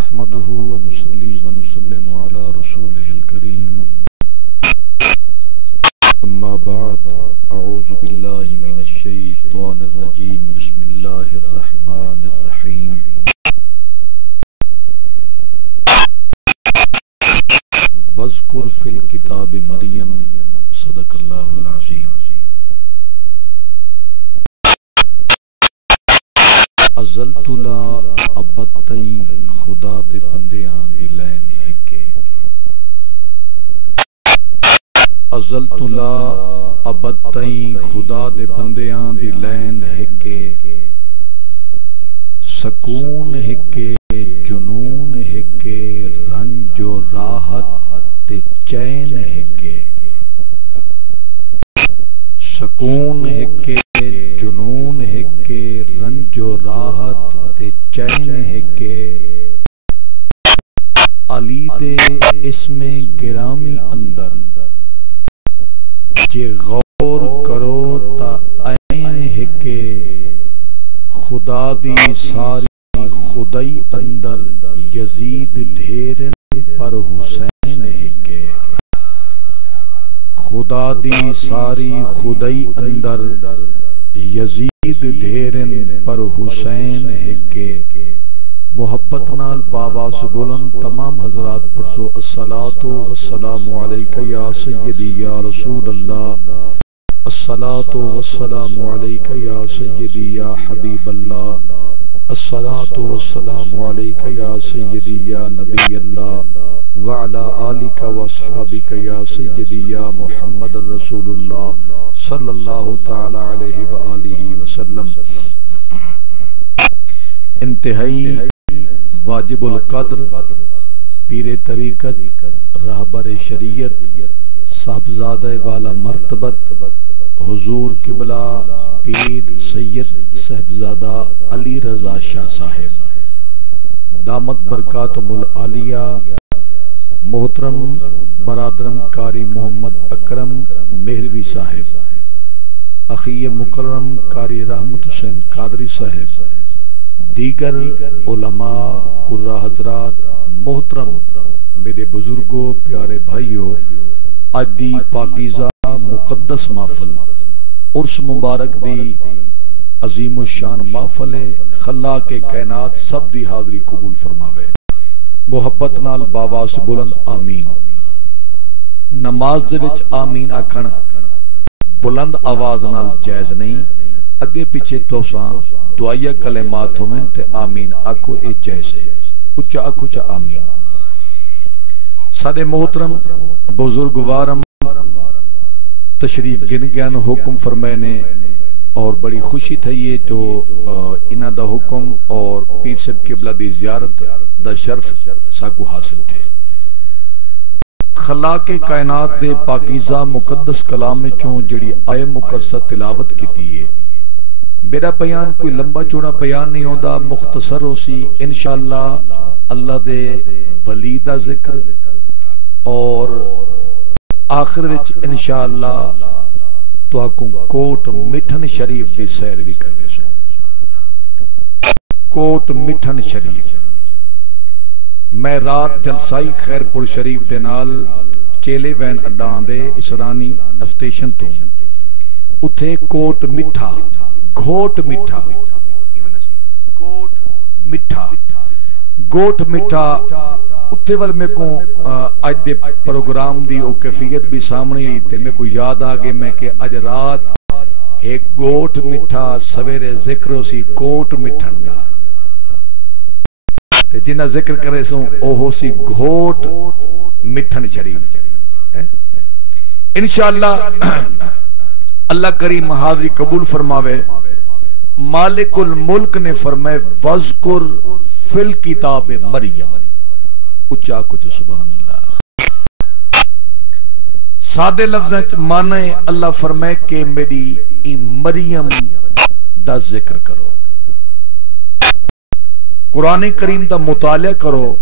نحمده ونصلي ونسلم على رسوله الكريم أما بعد أعوذ بالله من الشيطان الرجيم بسم الله الرحمن الرحيم واذكر في الكتاب مريم صدق الله العظيم ازلت لا ابتئی خدا دے بندیاں دی لین ہکے ازلت لا ابتئی خدا دے بندیاں دی لین ہکے سکون ہکے جنون ہکے رنج و راحت تے چین ہکے سکون ہکے جنون ہکے رنج و راحت تے چین ہکے علی دے اسم گرامی اندر جے غور کرو تا عین ہکے خدا دی ساری خدائی اندر یزید ڈھیرن پر حسین ہکے خدا دی ساری خدائی اندر یزید ڈھیرن پر حسین ہکے محبت نال باواز بلند تمام حضرات پرسو الصلاۃ والسلام علیکہ یا سیدی یا رسول اللہ الصلاۃ والسلام علیکہ یا سیدی یا حبیب اللہ الصلاۃ والسلام علیکہ یا سیدی یا نبی اللہ وعلا آلک واصحابک یا سیدی یا محمد رسول اللہ صلی اللہ تعالی علیہ وآلہ وسلم انتہائی واجب القدر پیر طریقت رہبر شریعت صاحبزادہ والا مرتبت حضور قبلہ پیر سید صاحبزادہ علی رضا شاہ صاحب دامت برکاتم العالیہ محترم برادرم قاری محمد اکرم مہروی صاحب اخی مکرم قاری رحمت حسین قادری صاحب دیگر علماء قرہ حضرات محترم میرے بزرگوں پیارے بھائیوں آج دی پاکیزہ مقدس محفل عرس مبارک دی عظیم الشان محفل خلاق کائنات سب دی حاضری قبول فرماوے محبت نال باواز بلند آمین نماز دے وچ آمین آکھن بلند آواز نال جائز نہیں اگے پیچھے توساں دعائیہ کلمات ہوئیں تے آمین آکھو اے جائز ہے اچھا آکھو چا آمین سادے محترم بزرگوارم تشریف گن گیان حکم فرمائنے اور بڑی خوشی تھا یہ تو انہ دا حکم اور پیر صاحب قبلہ دی زیارت دا شرف ساکو حاصل تھے خلاق کائنات دے پاکیزہ مقدس کلام میں چون جڑی آئے مقدسہ تلاوت کی تیئے میرا بیان کوئی لمبا چوڑا بیان نہیں ہوتا مختصر ہو سی انشاءاللہ اللہ دے ولیدہ ذکر اور آخر وچ انشاءاللہ تو آکوں کوٹ مٹھن شریف دی سیر بھی کرنے سو کوٹ مٹھن شریف میں رات جلسائی خیر پور شریف دے نال چیلے when Udan they Asrani station تو اتھے کوٹ مٹھا گھوٹ مٹھا گوٹ مٹھا اتھے وال میں کو آج دے پروگرام دی او کیفیت بھی سامنے ہی تے میں کو یاد آگے میں کہ آج رات ایک گوٹ مٹھا سویرے ذکر ہو سی کوٹ مٹھن دا تے جنہ ذکر کرے سو او ہو سی گھوٹ مٹھن شریف انشاءاللہ اللہ کریم حاضری قبول فرماوے مالک الملک نے فرمائے وَذْكُرْ فِي الْكِتَابِ مریم اچھا کچھ سبحان اللہ سادے لفظیں مانے اللہ فرمائے کہ میری مریم دا ذکر کرو قرآن کریم دا مطالعہ کرو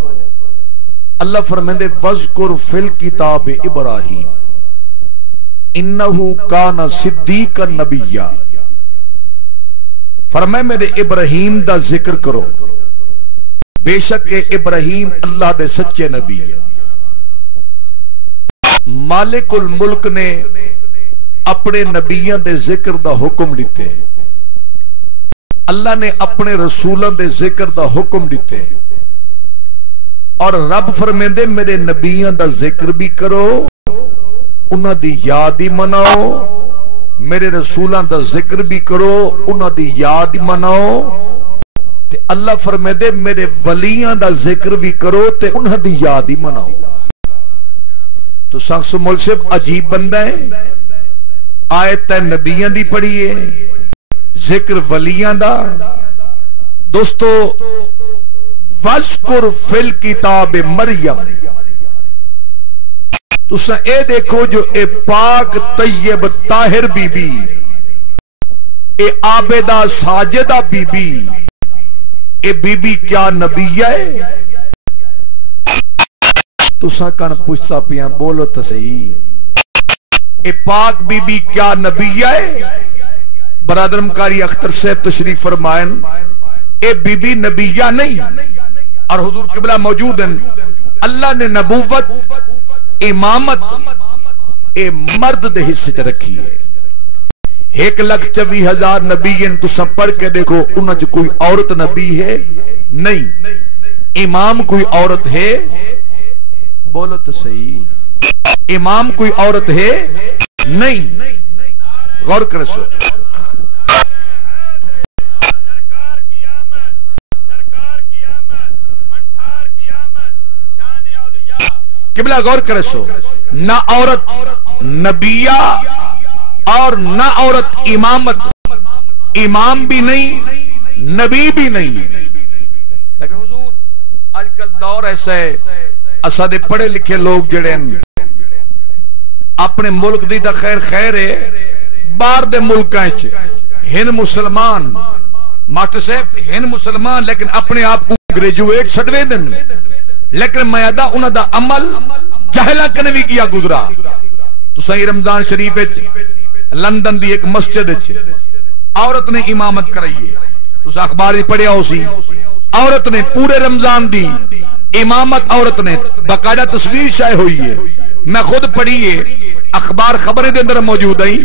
اللہ فرمائے وَذْكُرْ فِي الْكِتَابِ ابراہیم انہو کان صدیق النبیہ فرمائے میرے ابراہیم دا ذکر کرو بے شک ابراہیم اللہ دے سچے نبی ہے۔ مالک الملک نے اپنے نبیان دے ذکر دا حکم دیتے، اللہ نے اپنے رسولان دے ذکر دا حکم دیتے، اور رب فرمیندے میرے نبیان دا ذکر بھی کرو، انہاں دی یاد ہی مناؤ، میرے رسولان دا ذکر بھی کرو، انہاں دی یاد ہی مناؤ، تے اللہ فرمیندے میرے ولیان دا ذکر بھی کرو تے انہاں دی یاد ہی مناؤ۔ تو شخص ملصف عجیب بندہ ہے، آیت نبیان دی پڑھیے، ذکر ولیان دا۔ دوستو وَذْكُرْ فِي الْكِتَابِ مریم، تو سا اے دیکھو جو اے پاک طیب طاہر بی بی، اے عابدہ ساجدہ بی بی، اے بی بی کیا نبی ہے؟ تو سا کن پوچھتا پیاں بولو تا صحیح، اے پاک بی بی کیا نبی ہے؟ برادر مکاری اختر صاحب تشریف فرمائن، اے بی بی نبیہ نہیں، اور حضور قبلہ موجود ہیں۔ اللہ نے نبوت امامت اے مرد دے حصے تے رکھی ہے۔ 1,24,000 نبی ہیں، تو سب پڑھ کے دیکھو انہاں جو کوئی عورت نبی ہے نہیں، امام کوئی عورت ہے؟ بولو تو صحیح، امام کوئی عورت ہے نہیں۔ غور کرو سو، قبلہ غور کرے سو، نہ عورت نبیہ اور نہ عورت امامت، امام بھی نہیں نبی بھی نہیں۔ لیکن حضور آج کل دور ایسا ہے، اسادے پڑھے لکھے لوگ جڑے اپنے ملک دی تا خیر خیر ہے، باہر دے ملکاں چ ہن مسلمان، ماسٹر صاحب ہن مسلمان لیکن اپنے آپ کو گریجویٹ چھڑوے دن، لیکن میادہ انہاں دا عمل جہلہ کنے بھی کیا گزرا۔ تو صحیح رمضان شریف لندن دی ایک مسجد عورت نے امامت کرائیے، تو سا اخبار ہی پڑھیا ہو سی، عورت نے پورے رمضان دی امامت، عورت نے باقاعدہ تصویر شائع ہوئی ہے، میں خود پڑھیے اخبار خبریں دے اندر موجود ہیں،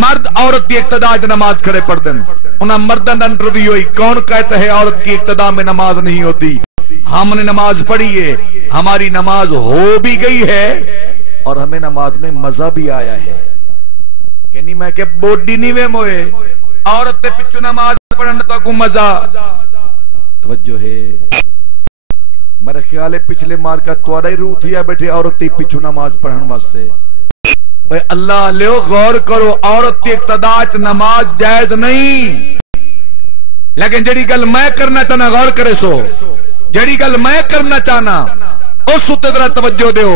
مرد عورت کی اقتداء نماز کھڑے پڑھ دیں، انہاں مردن انٹرویو ہوئی، کون کہتا ہے عورت کی اقتداء میں نماز نہیں ہوتی؟ ہم نے نماز پڑھی ہے، ہماری نماز ہو بھی گئی ہے اور ہمیں نماز میں مزہ بھی آیا ہے، کہ نہیں میں کہ بوڈی نہیں وے موئے عورت تے پچھو نماز پڑھنے تو کو مزہ توجہ ہے۔ میرے خیال ہے پچھلے مار کا توڑا ہی روح تھیا بیٹھے عورت تے پچھو نماز پڑھن واسطے۔ اے اللہ لیو غور کرو، عورت تے اقتداء نماز جائز نہیں، لیکن جڑی گل میں کرنا چاہنا غور کرے سو، جڑی گل میں کرنا چاہنا اس تے ذرا توجہ دیو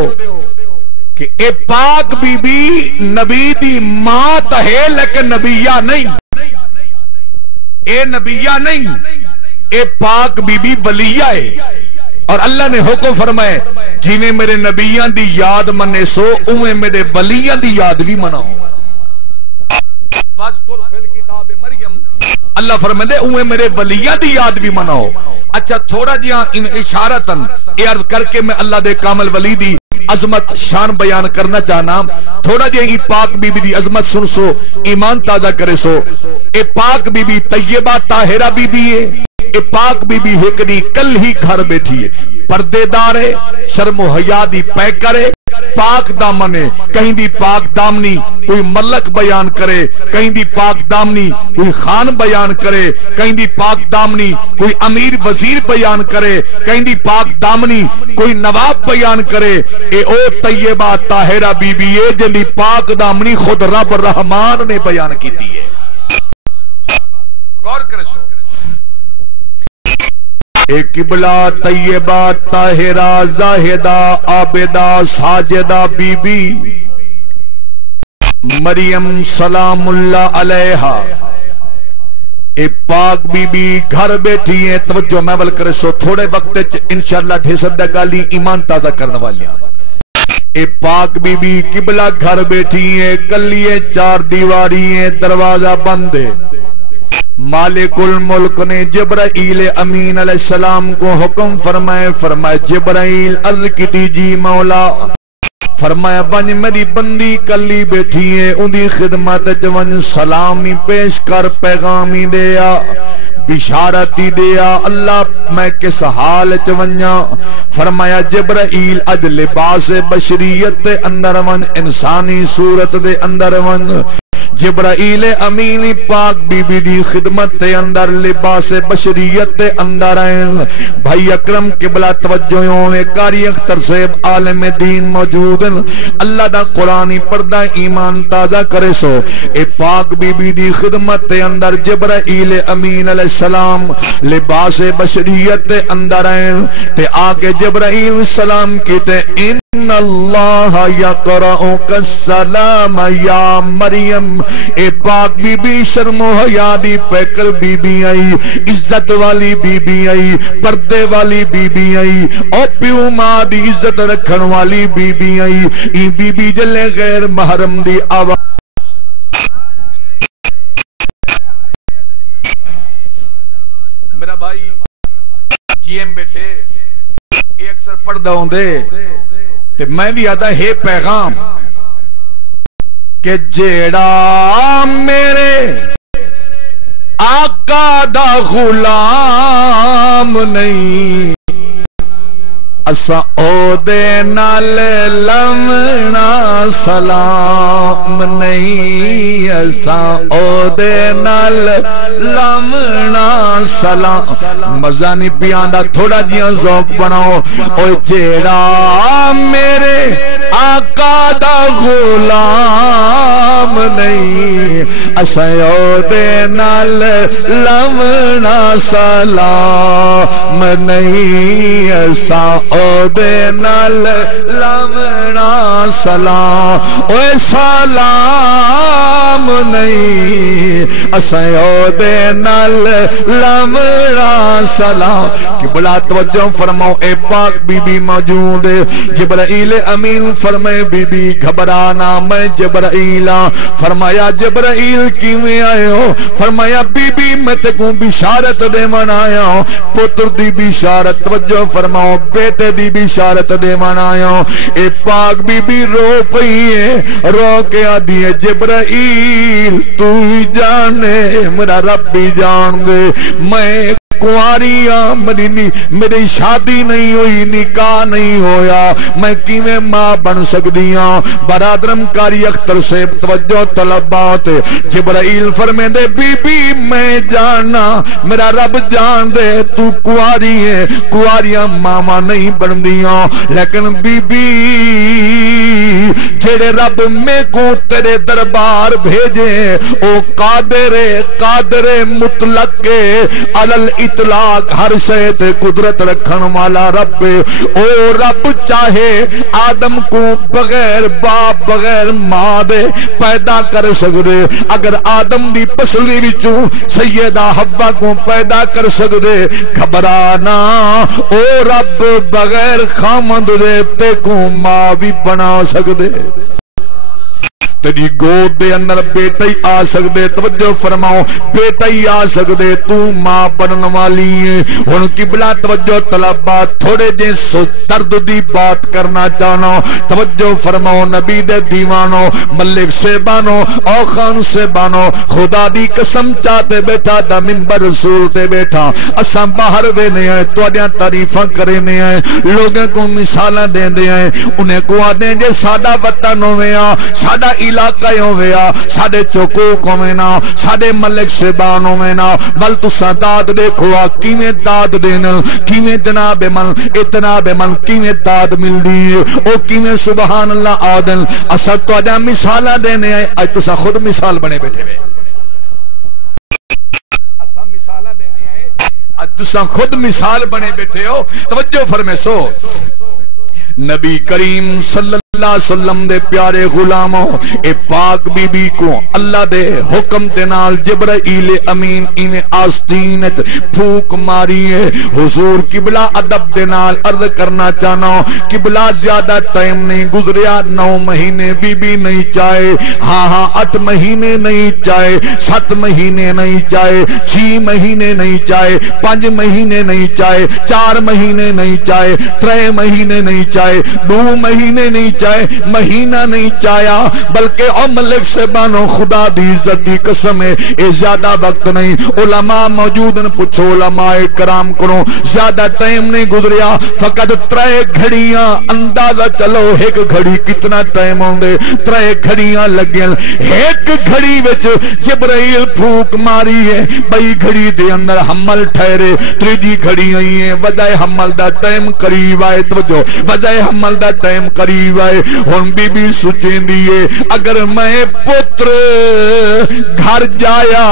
کہ اے پاک بی بی نبی دی ماں تا ہے لیکن نبیہ نہیں، اے نبیہ نہیں، اے پاک بی بی ولیہ ہے، اور اللہ نے حکم فرمائے جنہیں میرے نبیان دی یاد منے سو اوہیں میرے ولیان دی یاد بھی مناؤ۔ وَذْكُرْ فِي الْكِتَابِ مریم، اللہ فرمائے اوہیں میرے ولیان دی یاد بھی مناؤ۔ اچھا تھوڑا جہاں ان اشارتاً اے عرض کر کے میں اللہ دے کامل ولی دی عظمت شان بیان کرنا چاہنا، تھوڑا جہاں ای پاک بی بی دی عظمت سن سو، ایمان تازہ کرے سو۔ اے پاک بی بی طیبہ طاہرہ بی بی ہے، اے پاک بی بی ہکڑی کل ہی گھر بیٹھی ہے، پردے دار ہے، شرم و حیا دی پے کرے، پاک دامنے، کہیں دی پاک دامنی کوئی ملک بیان کرے، کہیں دی پاک دامنی کوئی خان بیان کرے، کہیں دی پاک دامنی کوئی امیر وزیر بیان کرے، کہیں دی پاک دامنی کوئی نواب بیان کرے، اے او طیبہ طاہرہ بی بی ہے جن دی پاک دامنی خود رب رحمان نے بیان کی تھی ہے۔ غور کرے سو، اے قبلہ طیبہ طاہرہ زاہدہ عابدہ ساجدہ بی بی مریم سلام اللہ علیہا، اے پاک بی بی گھر بیٹھی ہیں۔ توجہ محول کرے سو، تھوڑے وقت انشاءاللہ ڈھیسر دا گالی ایمان تازہ کرنے والیاں۔ اے پاک بی بی قبلہ گھر بیٹھی ہیں، کلیے چار دیواری ہیں، دروازہ بند ہے، مالک الملک نے جبرائیل امین علیہ السلام کو حکم فرمائے جبرائیل عرض کی جی مولا، فرمایا بن میری بندی کلی بیٹھی ہے ان دی خدمت ون سلامی پیش کر، پیغامی دیا، بشارتی دیا، اللہ میں کس حال چونیا؟ فرمایا جبرائیل اج لباس بشریت دے اندر ون، انسانی صورت دے اندر ون، جبرائیل امین پاک بی بی دی خدمت تے اندر لباس بشریت تے اندر آئیں۔ بھائی اکرم قبلہ توجہوں میں قاری اختر صاحب عالم دین موجود ہیں، اللہ دا قرآنی پردہ ایمان تازہ کرے سو، اے پاک بی بی دی خدمت تے اندر جبرائیل امین علیہ السلام لباس بشریت تے اندر آئیں تے آکے جبرائیل السلام کیتے ان اللہ یقرأک السلام یا مریم، اے پاک بی بی شرم و حیا دی پیکر بی بی آئی، عزت والی بی بی آئی، پردے والی بی بی آئی، او پیو ماں دی عزت رکھن والی بی بی آئی، ای بی بی جلے غیر محرم دی آواز میرا بھائی جی ایم بیٹھے اے اکثر پڑھدا ہوندے تے میں بھی آدھا ہے پیغام کہ جیڑا میرے آقا دا غلام نہیں، اسا او دے نال لمنا سلام نہیں، اسا او دے نال لمنا سلام۔ مزہ نہیں پیاندہ تھوڑا جیاں ذوق بناؤ، او جیڑا میرے آقا دا غلام نہیں، اسا او دے نال لمنا سلام نہیں، اسا او دے نال لمنا سلام، اوے سلام نہیں، اساں او دے نال لمنا سلام۔ قبلہ توجہ فرماؤ، اے پاک بی بی موجود ہے، جبرائیل امین فرمائے بی بی گھبرانا میں جبرائیل، فرمایا جبرائیل کیویں آئے ہو؟ فرمایا بی بی میں تے کو بشارت دے من آیا ہوں، پتر دی بشارت، توجہ فرماؤ بیٹے دی بشارت دے من آیا ہوں۔ اے پاک بی بی رو پئی ہے، رو کے آدھی ہے جبرائیل تو ہی جانے میرا رب بھی جان گے، میں کنواریاں میری شادی نہیں ہوئی، نکاح نہیں ہویا، میں کیویں ماں بن سکدیاں؟ برادرم قاری اختر سے توجہ طلبات، جبرائیل فرمیندے بی بی میں جانا میرا رب جان دے تو کنواری ہے، کنواریاں ماما نہیں بندیاں، لیکن بی بی جڑے رب میں کو تیرے دربار بھیجے او قادر مطلق علل اطلاق، ہر شے تے قدرت رکھن والا رب، او رب چاہے آدم کو بغیر باپ بغیر ماں دے پیدا کر سکدے، اگر آدم دی پسلی وچوں سیدہ حوا کو پیدا کر سکدے، گھبرانا او رب بغیر خامد دے تے کو ماں بھی بنا سکدے، تیری گود دے اندر بیٹا ہی آ سکدے، توجہ فرماؤ بیٹا ہی آ سکدے، تو ماں بنن والی ہے۔ ہن قبلہ توجہ طلبات تھوڑے جے درد دی بات کرنا چاہنا، توجہ فرماؤ نبی دے دیوانو، ملک صاحبانو، اوخان صاحبانو، خدا دی قسم چاہتے بیٹھا دا منبر رسول تے بیٹھا، اساں باہر وینے آئے تواڈیاں تعریفاں کرینے آئے، لوگوں کو مثالاں دیندے آئے، انہیں کو آدھیں جے ساڈا وطن ہویا، ساڈا علاقہ ہویا، ساڈے چوکوک ہونا، ساڈے ملک صاحبان ہونا، بل تساں داد دیکھو کیویں داد دینا، کیویں جناب من اتناب من کیویں داد ملدی ہے، او کیویں سبحان اللہ آدن، اساں تواڈا مثالاں دینے آئے، اج تساں خود مثال بنے بیٹھے ہوئے، اساں مثالاں دینے آئے، اج تساں خود مثال بنے بیٹھے ہو۔ توجہ فرمائے سو نبی کریم صلی اللہ علیہ وسلم دے پیارے غلاموں، اے پاک بی بی کو اللہ دے حکم دے نال جبرائیل امین انہیں آستینت پھوک ماری ہے۔ حضور قبلہ ادب دے نال عرض کرنا چاہنا ہوں، قبلہ زیادہ ٹائم نہیں گزریا، 9 مہینے بی بی نہیں چاہے، ہاں 8 مہینے نہیں چاہے، 7 مہینے نہیں چاہے، 6 مہینے نہیں چاہے، 5 مہینے نہیں چاہے، 4 مہینے نہیں چاہے، 3 مہینے نہیں چاہے، 2 مہینے نہیں چاہے، مہینہ نہیں چاہیا، بلکہ او ملک سے بانو خدا دی عزت دی قسم ہے اے زیادہ وقت نہیں۔ علماء موجود ہیں، پوچھو علماء کرام کرو، زیادہ ٹائم نہیں گزریا، فقط 3 گھڑیاں، اندازہ چلو ایک گھڑی کتنا ٹائم ہوندے، 3 گھڑیاں لگیں، ایک گھڑی وچ جبرائیل پھوک ماری ہے، بئی گھڑی دے اندر حمل ٹھہرے، تیجی گھڑی آئی ہے، وجہ حمل دا ٹائم قریب آئے، توجہ وجہ حمل دا ٹائم قریب آئے، ہن بی بی سوچیں دیئے اگر میں پتر گھر جایا،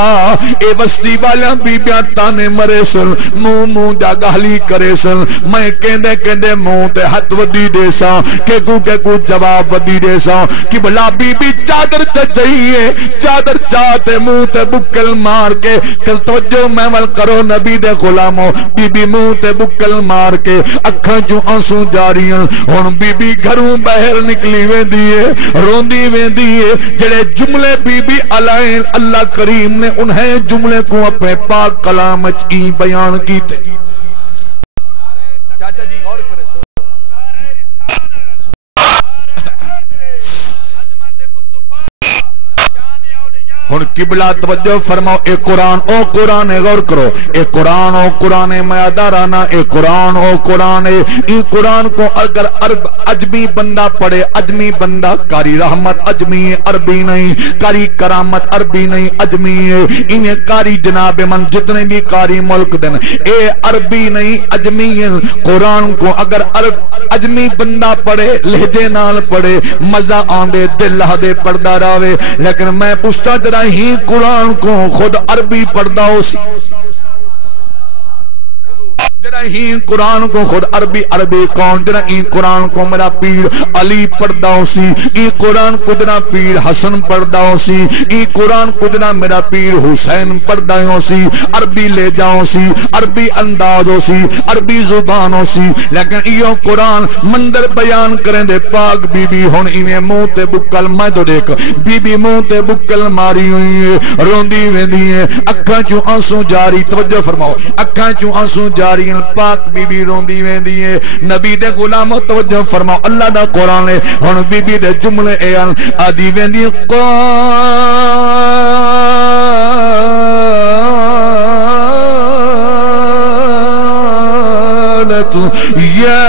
اے بستی والا بی بیاں تانے مرے سن، منہ جا گالی کرے سن، میں کہندے منہ تے ہاتھ ودی دے سا، کہ کو جواب ودی دے سا، کہ بلا بی بی چادر چاہیے، چادر چاہتے منہ تے بکل مار کے، کل توجہ محمل کرو نبی دے غلاموں، بی بی منہ تے بکل مار کے اکھاں چوں آنسو جاریاں، ہن بی بی گھروں باہر نکلی ویندی ہے، روندی ویندی ہے، جڑے جملے بی بی علائیں اللہ کریم نے انہیں جملے کو اپنے پاک کلام وچ بیان کیتے۔ چاچا جی غور کرے سو ہن قبلہ توجہ فرماؤ، اے قرآن او قرآن، غور کرو، اے قرآن او قرآن میادارانہ، اے قرآن او قرآن، این قرآن کو اگر عجمی بندہ پڑھے، عجمی بندہ کاری رحمت عجمی عربی نہیں، کاری کرامت عربی نہیں عجمی ہے، انہیں کاری جناب من جتنے بھی کاری ملک دن اے عربی نہیں عجمی ہے۔ قرآن کو اگر عجمی بندہ پڑھے، لہجے نال پڑھے، مزہ آندے دل دے پڑھدا راوے، لیکن میں پوچھتا جرا ہی قرآن کو خود عربی پڑھدا ہو سی، جرا ہی قرآن کو خود عربی کون، جرا ہی قرآن کو میرا پیر علی پڑھدا ہو سی، ای قرآن کو جرا پیر حسن پڑھدا ہو سی، ای قرآن کو جرا میرا پیر حسین پڑھدا ہو سی، عربی لے جاؤ سی، عربی انداز ہو سی، عربی زبان ہو سی، لیکن ایو قرآن مندر بیان کریں دے پاک بی بی ہن انہیں منہ تے بکل، میں تو دیکھ بی بی منہ تے بکل ماری ہوئی ہے، روندی ویندی ہے، اکھاں چوں آنسو جاری، توجہ فرماؤ، اکھاں چوں آنسو جاری، پاک بی بی روندی ویندی ہے، نبی دے غلامو توجہ فرماؤ، اللہ دا قرآن ہے، ہن بی بی دے جملے اے آدی ویندی، قالت یا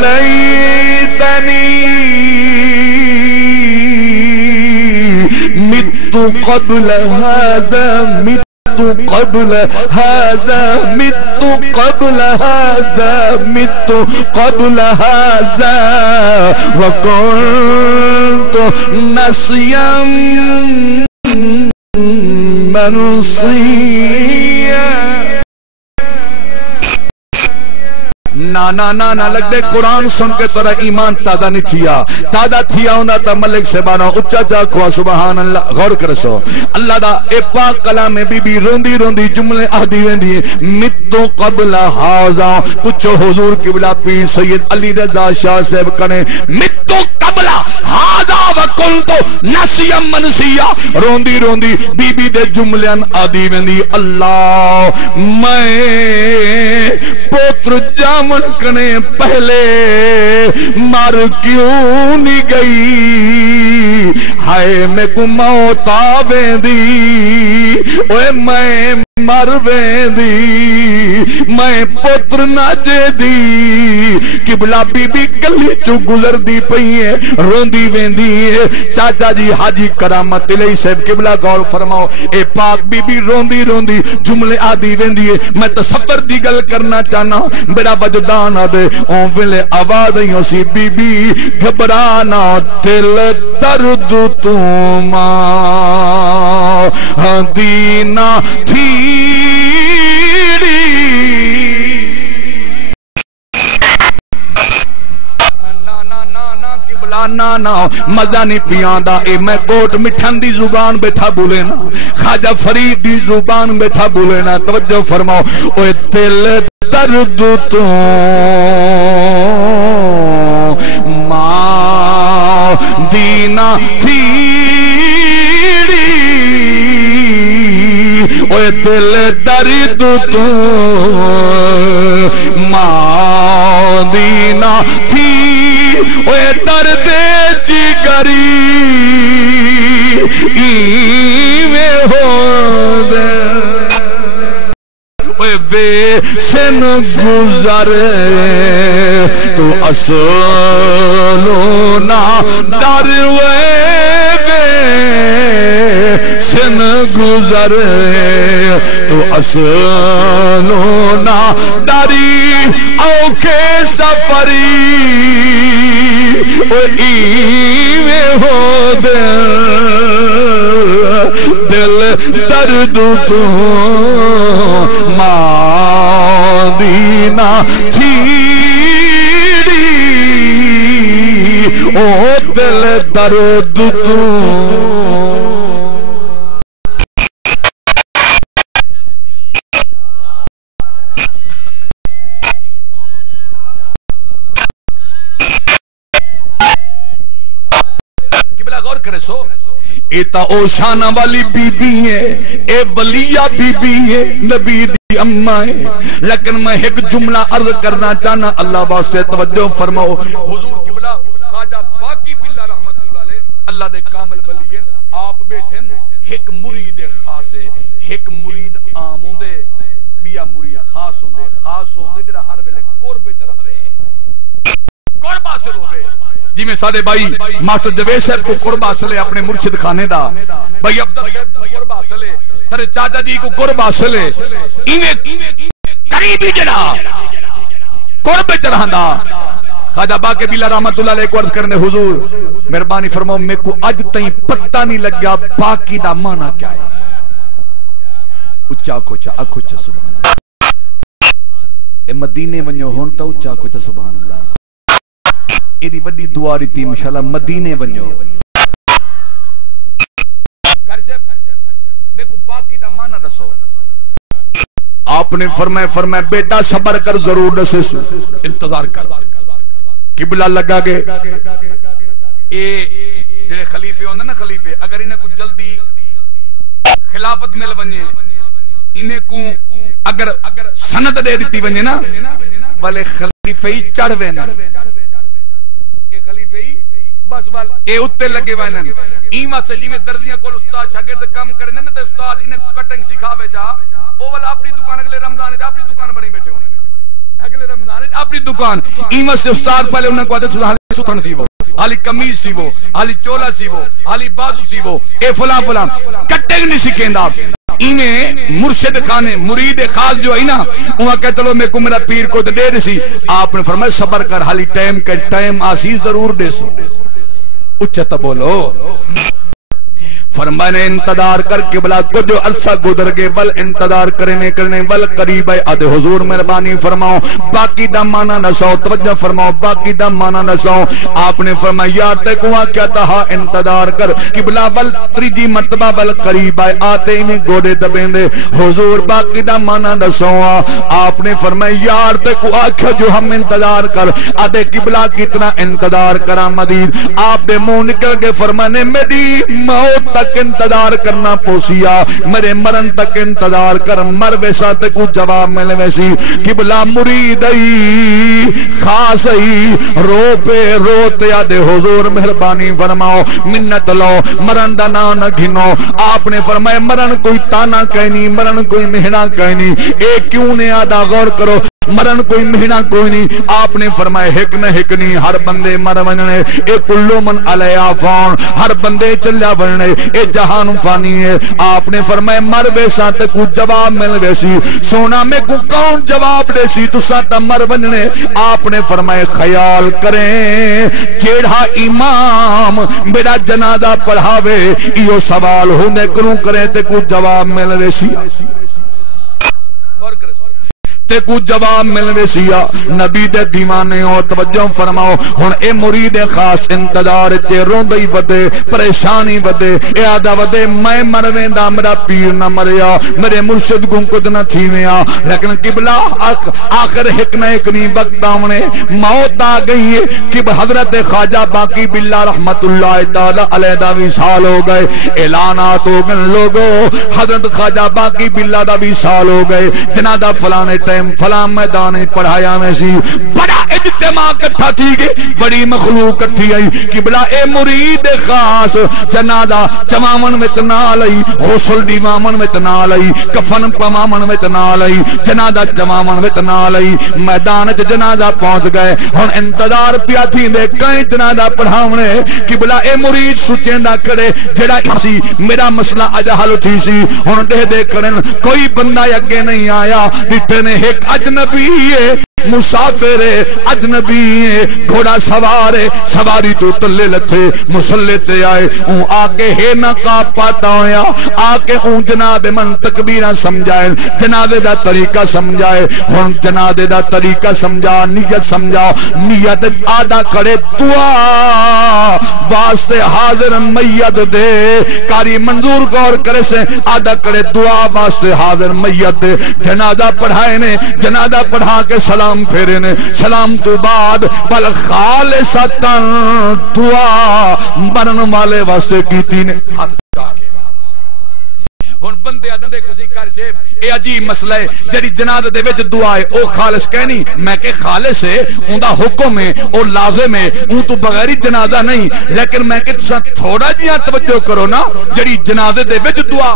لیتنی مت قبل هذا، مت قبل هذا، مت قبل هذا، مت قبل هذا، وكنت نسيا منسيا۔ نا لگ دے قرآن سن کے ترہ ایمان تازہ نہیں تھیا، تازہ تھیا ہونا تا ملک سے بانا اچھا جا کھوا سبحان اللہ، غور کرسو اللہ دا اے پاک کلام میں بی بی روندی روندی جملے آدھی ویندی متو قبل حاضا، پچھو حضور قبلہ پیر سید علی رضا شاہ صاحب کنے متو قبل حاضا وکنتو نسیا منسیا، روندی روندی بی بی دے جملے آدھی ویندی اللہ میں پوتر جامن کنے پہلے مر کیوں نہیں گئی، ہائے میں کو موت آویندی، اوے میں مر ویندی، میں پتر نہ جے دی، قبلہ بی بی گلی چو گزر دی پئی ہے، روندی ویندی ہے۔ چاچا جی حاجی کرامت علیہ صاحب قبلہ غور فرماؤ، اے پاک بی بی روندی روندی جملے آدھی ویندی ہے، میں تصور دی گل کرنا چاہنا، میرا وجدان آدھے اون ویلے آواز ہی سی بی بی گھبرانا دل درد توما دینا تھی نا مزہ نہیں پیاندا اے میں کوٹ مٹھن دی زبان بیٹھا بولے نا خواجہ فرید دی زبان بیٹھا بولے نا توجہ فرماؤ اوے دل درد تو ماں دینا تھیڑی اوے دل درد تو ماں دینا تھی اوے درد جگری ایویں ہو دے اوے وے سن گزرے تو اصلو نا در وے سن گزرے تو اصلو نا داری اوکھے سفری او ایویں ہو دل درد تو مادینہ تھیڑی او دل درد تو ایتا اوشانہ والی بی بی ہے اے ولیہ بی بی ہے نبی دی اممہ ہے لیکن میں ایک جملہ عرض کرنا چاہنا اللہ واسطے توجہ فرماؤ حضور قبلہ خواجہ باقی باللہ رحمت اللہ علیہ اللہ دے کامل ولی ہیں آپ بیٹھے ایک مرید خاص ہے ایک مرید عام ہوں دے بیا مرید خاص ہوں دے جڑا ہر ویلے قربے چ رہے قرب حاصل ہو گئے جی میں سارے بھائی ماسٹر جویز صاحب کو قرب حاصل ہے اپنے مرشد خانے دا بھائی عبدال صاحب کو قرب حاصل ہے سارے چاچا جی کو قرب حاصل ہے انہیں قریبی جڑا قرب چرہندا خواجہ باقی بیلا رحمت اللہ علیہ کو عرض کرنے حضور مہربانی فرماؤ میں کو اج تائیں پتہ نہیں لگیا باقی دا معنی کیا ہے اچھا کو اچھا سبحان اللہ اے مدینے ونجو ہون تا اچھا کو سبحان اللہ ایدی وڈی دعا رہتی انشاءاللہ مدینے ونجو میں کو باقی دا معنی دسو آپ نے فرمایا بیٹا صبر کر ضرور دسے انتظار کر قبلہ لگا گے اے جڑے خلیفے ہوندے نا خلیفے اگر انہیں کو جلدی خلافت مل ونجے انہیں کو اگر سند دے دیتی ونجے نا والے خلیفے ہی چڑھ وینا بس وال اے اتے لگے وینن ایما سے جی میں دردیاں کول استاد شاگرد کام کرنے تے استاد انہیں کٹنگ سکھاوے جا او والا اپنی دکان اگلے رمضان وچ اپنی دکان بنی بیٹھے ہونے اگلے رمضان وچ اپنی دکان ایما سے استاد پہلے انہاں کو عادت سوتھن سی وہ حالی قمیض سی وہ حالی چولا سی وہ حالی بازو سی وہ اے فلاں کٹنگ نہیں سکھیندا انہیں مرشد خانے مرید خاص جو ہے نا وہاں کہتے لو میں کو میرا پیر کو دے دے سی آپ نے فرمایا صبر کر حالی ٹائم کا ٹائم آسیز ضرور دے سو اچھتا بولو فرمانے انتظار کر کے بلا کچھ عرصہ گزر گئے بل انتظار کرنے بل قریب ہے آدھے حضور مہربانی فرماؤ باقی دا مانا نسو توجہ فرماؤ باقی دا مانا نسو آپ نے فرمایا یار تے کوا کیا تہا انتظار کر کہ بلا بل تریجی مرتبہ بل قریب ہے آتے انہیں گوڑے دبیں دے حضور باقی دا مانا نسو آپ نے فرمایا یار تے کوا کیا جو ہم انتظار کر آدھے قبلہ کتنا انتظار کرا مدید آپ دے منہ نکل گئے فرمانے میری موت تک انتظار کرنا پوسیا میرے مرن تک انتظار کر مر ویسا تے کو جواب ملے ویسی قبلہ مرید ای خاص ای رو پہ روتے آدھے حضور مہربانی فرماؤ منت لو مرن دا نہ گھنو آپ نے فرمایا مرن کوئی تانا کہنی مرن کوئی مہنا کہنی اے کیوں نے آدھا غور کرو مرن کوئی مہینہ کوئی نہیں آپ نے فرمایا ہک نہ ہک نہیں ہر بندے مر وننے اے کلو من علیہ فان ہر بندے چلیا وننے اے جہان فانی ہے آپ نے فرمایا مر ویسا تے کو جواب مل ویسی سونا میں کو کون جواب دے سی تو ساتا مر وننے آپ نے فرمایا خیال کریں جیڑا امام میرا جنازہ پڑھاوے یہ سوال ہونے کروں کریں تے کو جواب مل ویسی اور کریں تے کو جواب ملوے سیا نبی دے دیوانے ہو توجہ فرماؤ ہن اے مرید خاص انتظار چے روندی ودے پریشانی ودے اے آدھا ودے میں مرویں دا میرا پیر نہ مریا میرے مرشد کو کچھ نہ تھیویا لیکن قبلہ آخر ایک نہ ایک نہیں وقت آمنے موت آ گئی ہے کہ حضرت خواجہ باقی باللہ رحمت اللہ تعالی علیہ دا وصال ہو گئے اعلانات ہو گئے لوگوں حضرت خواجہ باقی باللہ دا وصال ہو گئے جنادہ فلانے ٹائم فلان میدان پڑھایا میں سی بڑا اجتماع کٹھا تھی گئی بڑی مخلوق کٹھی آئی قبلہ اے مرید خاص جنادہ چمامن میں تنال آئی غسل دیوامن میں تنال آئی کفن پمامن میں تنال آئی جنادہ چمامن میں تنال آئی میدان جنادہ پہنچ گئے ہن انتظار پیا تھی دے کہیں جنادہ پڑھاونے قبلہ اے مرید سوچیں دا کرے جڑا سی میرا مسئلہ اجا حل تھی سی ہن دے کرن کوئی بندہ اگے نہیں آیا ڈٹھے نے ایک اجنبی ہے مسافر اجنبی گھوڑا سوار سواری تو تلے لتھے مسلے تے آئے اون آکے ہے نقاب پاتا ہویا آکے اون جناب من تکبیرہ سمجھائے جنازے دا طریقہ سمجھائے ہن جنازے دا طریقہ سمجھا نیت سمجھا نیت آدھا کرے دعا واسطے حاضر میت دے کاری منظور غور کرے سے آدھا کرے دعا واسطے حاضر میت دے جنازہ پڑھائے نے جنازہ پڑھا کے سلام پھیرے نے سلام تو بعد بل خالصتاً دعا مرن والے واسطے کیتی نے ہاتھ اٹھا کے ہن بندے آدھے کسی کر سے اے عجیب مسئلہ ہے جڑی جنازے دے وچ دعا ہے او خالص کہنی میں کہ خالص ہے اوندا حکم ہے او لازم ہے اون تو بغیر جنازہ نہیں لیکن میں کہ تساں تھوڑا جیاں توجہ کرو نا جڑی جنازے دے وچ دعا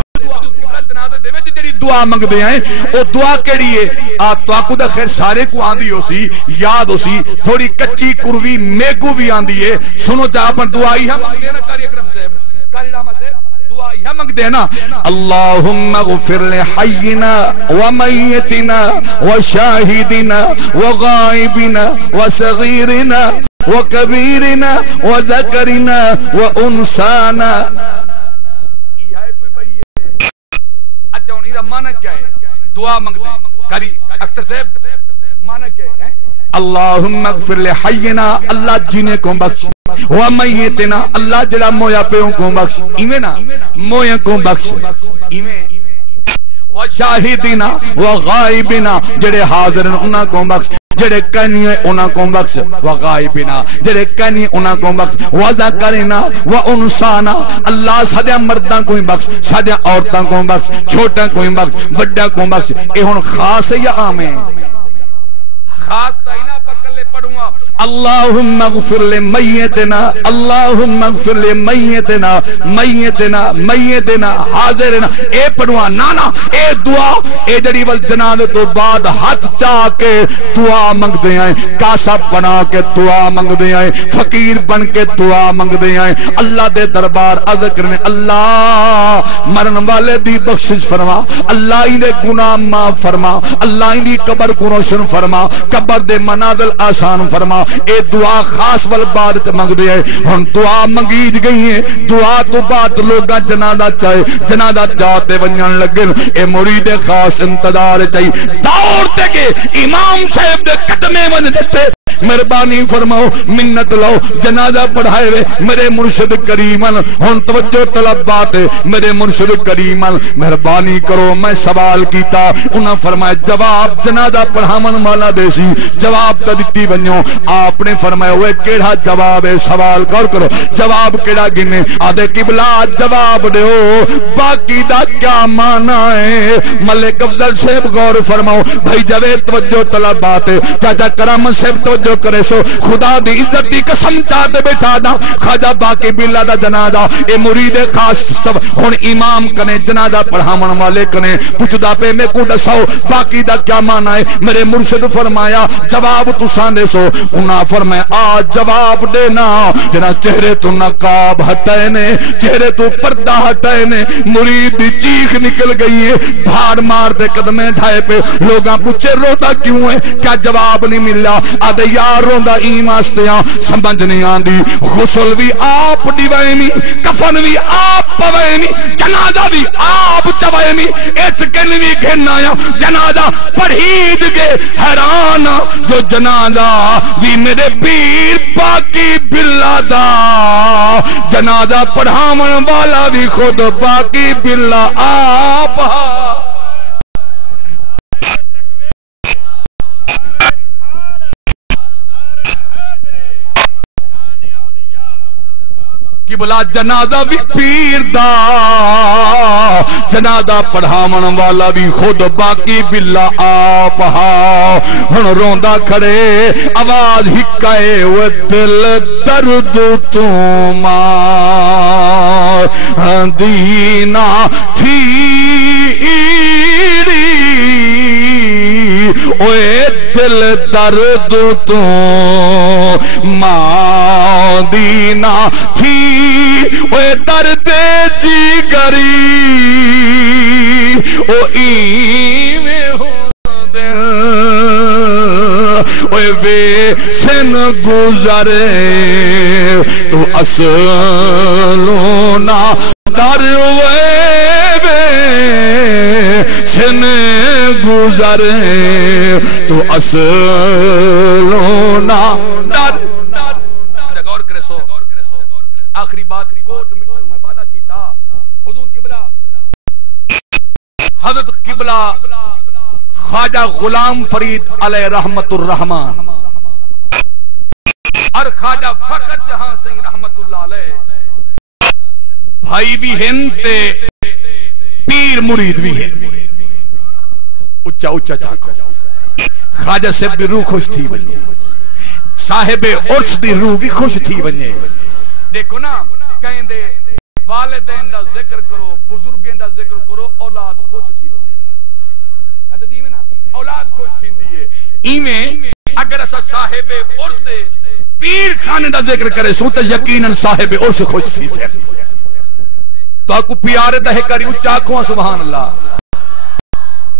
جنازے دے وچ جڑی دعا منگدے ہیں او دعا کیڑی ہے تواکو دا خیر سارے کو آندی ہو سی یاد ہو سی تھوڑی کچی کروی میگو بھی آندی ہے سنو جا اپن دعائی ہم مانگدے نا کاری اکرم صاحب کاری رحمت صاحب دعائی ہم مانگدے نا اللہم اغفر لحینا ومیتنا وشاہدنا وغائبنا وصغیرنا وکبیرنا وذکرنا وانسانا مانا کیا ہے دعا مانگتے ہیں کاری اختر صاحب مانا کیا ہے اللہم اغفر لحینا اللہ جینے کو بخش ومیتنا اللہ جڑا مویا پیوں کو بخش ایویں نا مویا کو بخش ایویں وشاہدنا وغائبنا جڑے حاضر انہاں کو بخش جڑے کہنی ہے انہاں کو بخش وغائبنا جڑے کہنی انہاں کو بخش وذکرنا وانسانا اللہ سادے مرداں کو بخش سادے عورتاں کو بخش چھوٹاں کو بخش بڑا کو بخش اے ہن خاص ہے یا عام ہے خاص تائنا پکلے پڑھوں اللہم اغفر لمیتنا اللہم اغفر لمیتنا میتنا میتنا حاضرنا اے پڑھوں نانا اے دعا اے جڑی ول جنازے تو بعد ہاتھ چاہ کے دعا منگ دے ہیں کاسا بنا کے دعا منگ دے ہیں فقیر بن کے دعا منگ دے ہیں اللہ دے دربار عرض کرنے اللہ مرن والے دی بخشش فرما اللہ انہیں گناہ معاف فرما اللہ انہیں قبر کو روشن فرما قبر دے منازل آسان فرما اے دعا خاص والبادت منگ دے ہیں ہن دعا منگید گئی ہیں دعا تو بعد لوگاں جنازہ چاہے جنازہ چاہتے ونجن لگن اے مرید خاص انتظار چاہیے دوڑتے کے امام صاحب دے قدمے ون دیتے مہربانی فرماؤ منت لو جنازہ پڑھائے ہوئے میرے مرشد کریمن ہن توجہ طلب بات ہے میرے مرشد کریمن مہربانی کرو میں سوال کیتا انہاں فرمایا جواب جنازہ پڑھامن والا دے سی جواب تا دتی ونجو آپ نے فرمایا ہوئے کیڑا جواب ہے سوال کرو جواب کیڑا گنے آدھے قبلہ جواب دے ہو باقی دا کیا مانا ہے ملک افضل صاحب غور فرماؤ بھائی جوید توجہ طلب بات ہے چاچا کرام صاحب توجہ جو کرے سو خدا دی عزت دی قسم چاہتے بیٹھا دا خواجہ باقی باللہ دا جنازہ اے مرید خاص سب ہن امام کنے جنازہ پڑھامن والے کنے پوچھدا پہ میں کو دساؤ باقی دا کیا معنی ہے میرے مرشد فرمایا جواب تساں دے سو انہاں فرمایا آ جواب دینا جنا چہرے تو نقاب ہٹائے نے چہرے تو پردہ ہٹائے نے مرید دی چیخ نکل گئی ہے بھاڑ مار دے قدمیں ڈھائے پہ لوگاں پوچھے روتا کیوں ہے کیا جواب نہیں ملا آدھے یار روندا ایماستیاں سمجھ نہیں آندی غسل بھی آپ دیوائمی کفن بھی آپ پوائمی جنازہ بھی آپ چوائمی اتکن بھی گھننا یا جنازہ پڑھید گے حیران جو جنازہ بھی میرے پیر پاکی بلا دا جنازہ پڑھاون والا بھی خود پاکی بلا آپ قبلہ جنازہ بھی پیر دا جنازہ پڑھاون والا بھی خود باقی بلا آپ ہن روندا کھڑے آواز ہکائے وہ دل درد تمہار دینا تھی اوے دل درد مادینہ تھی اوے درد جگری او ایویں ہو دل اوے بے سن گزرے تو اصلونا در اوے بے سن گزرے تو اصلونا در غور کرے سو آخری بات کوٹ مٹھن میں وعدہ کیتا حضور قبلہ حضرت قبلہ خواجہ غلام فرید علیہ رحمت الرحمن اور خواجہ فقط جہاں سنگھ رحمت اللہ علیہ بھائی بھی ہیں تے پیر مرید بھی ہیں اچھا اچھا چاکو خواجہ صاحب دی روح خوش تھی بنی صاحب عرص دی روح بھی خوش تھی بنی دیکھو نا کہیں دے والدین دا ذکر کرو بزرگین دا ذکر کرو اولاد خوش تھی بنی کہتے جی میں نا اولاد خوش تھی دیئے ایمیں اگر ایسا صاحب عرص دے پیر خانے دا ذکر کرے سو تا یقیناً صاحب عرص خوش تھی سے تو آپ کو پیارے دہے کری اچھا کھواں سبحان اللہ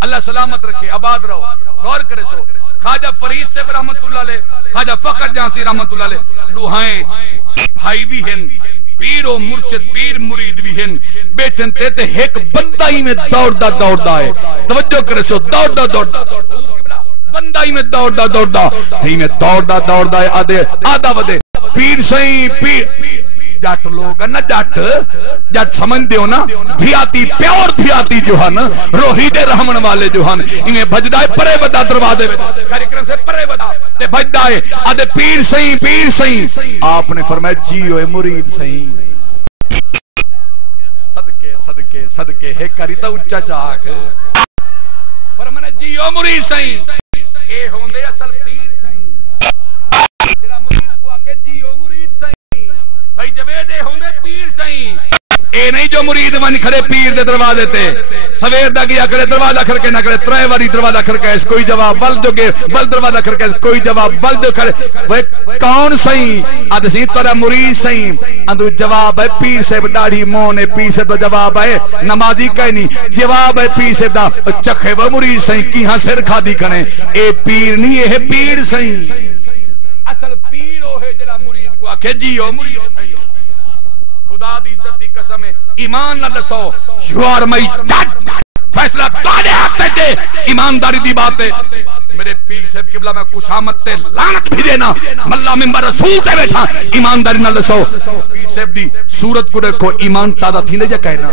اللہ سلامت رکھے آباد رہو غور کرے سو خواجہ فرید سے رحمت اللہ علیہ خواجہ فخر جہاں رحمت اللہ علیہ دوہائیں بھائی بھی ہیں پیر و مرشد پیر مرید بھی ہیں بیٹھن تے ایک بندہ ہی میں دوڑ ہے توجہ کرے سو دوڑ بندہ ہی میں دوڑ ہی میں دوڑ ہے آدھا ودے پیر سہیں پیر جٹ لوگ نا جٹ سمجھ دیو نا دھیاتی پیور دھیاتی جو ہن روحی دے رحمن والے جو ہن انہیں بھجدائے پرے بدا دروازے کارکرم سے پرے بدا تے بھجدائے آدھے پیر سہیں آپ نے فرمایا جیو مرید سہیں صدقے ہے کری تا اچھا چاک فرمایا جیو مرید سہیں اے ہوندے اصل پیر سہیں جلا مرید کو آکے جیو مرید سہیں بھائی جویدے ہوندے پیر سہیں اے نہیں جو مرید ون کھڑے پیر دے دروازے تے سویر دا گیا کرے دروازہ کھڑ کے نہ کرے ترے واری دروازہ کھڑ کے اس کوئی جواب بل دو گے بل دروازہ کھڑ کے کوئی جواب بل دو کھڑے وہ کون سہیں آدھے سہیں تورا مرید سہیں اندو جواب ہے پیر سے ڈاڑھی مونے پیر سے دا جواب ہے نمازی کہیں نہیں جواب ہے پیر سے دا چکھے وہ مرید سہیں کی ہاں سر کھا دی کھنے اے پیر نہیں ہے پیر سہیں اصل پیر ہو ہے جلا مرید کو آکھے جیو مرید سہیں خدا دی عزت دی قسم ہے ایمان نہ لسو جوار مئی جج فیصلہ تاڑے آتے تھے ایمانداری دی باتیں میرے پیر صاحب قبلہ میں کشامت تے لعنت بھی دینا ملہ ممبر رسول تے بیٹھا ایمانداری نہ لسو پیر صاحب دی صورت کو دیکھو ایمان تازہ تھی لے جا کہنا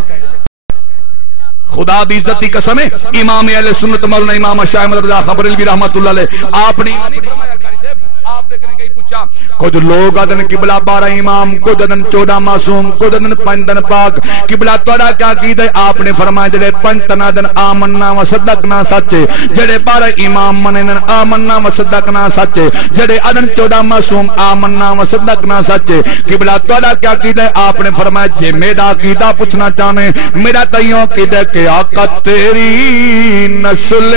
خدا دی عزت دی قسم ہے امام اہل سنت مولانا امام شاہ احمد رضا خبریلوی رحمت اللہ علیہ آپ نے فرمایا قاری صاحب آپ دیکھنے کہیں پوچھا کچھ لوگ آدھن قبلہ 12 امام کچھ آدھن 14 معصوم کچھ آدھن 5 دن پاک قبلہ توڑا کیا کی دے آپ نے فرمایا جڑے 5 تنا دن آمنا و صدقنا سچے جڑے 12 امام منن آمنا و صدقنا سچے جڑے آدھن 14 معصوم آمنا و صدقنا سچے قبلہ توڑا کیا کی دے آپ نے فرمایا جے میرا عقیدہ پوچھنا چاہنے میرا تیوں عقیدہ کہ آقا تیری نسل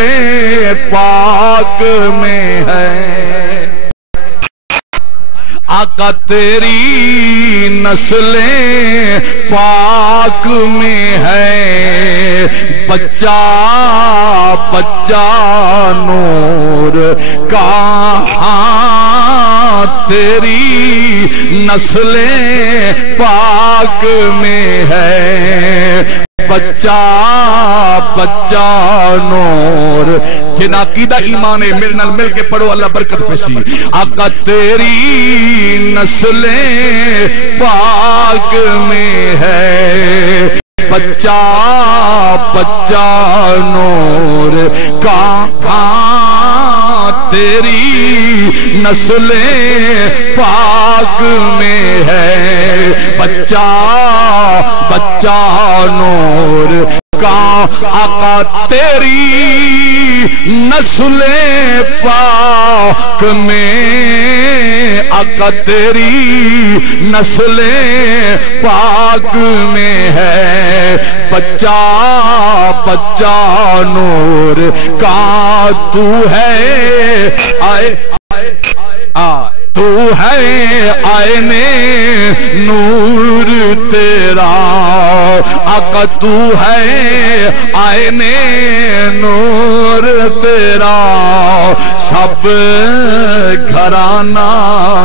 پاک میں ہے آقا تیری نسل پاک میں ہے بچہ بچہ نور کہاں تیری نسل پاک میں ہے بچہ بچہ نور جنا عقیدہ ایمان ہے میرے نال مل کے پڑھو اللہ برکت پیسی آقا تیری نسل پاک میں ہے بچہ بچہ نور کہاں تیری نسل پاک میں ہے بچہ بچہ نور کہاں آقا تیری نسل پاک میں آقا تیری نسل پاک میں ہے بچہ بچہ نور کہاں تو ہے آئے تو ہے آئینے نور تیرا آقا تو ہے آئینے نور تیرا سب گھرانہ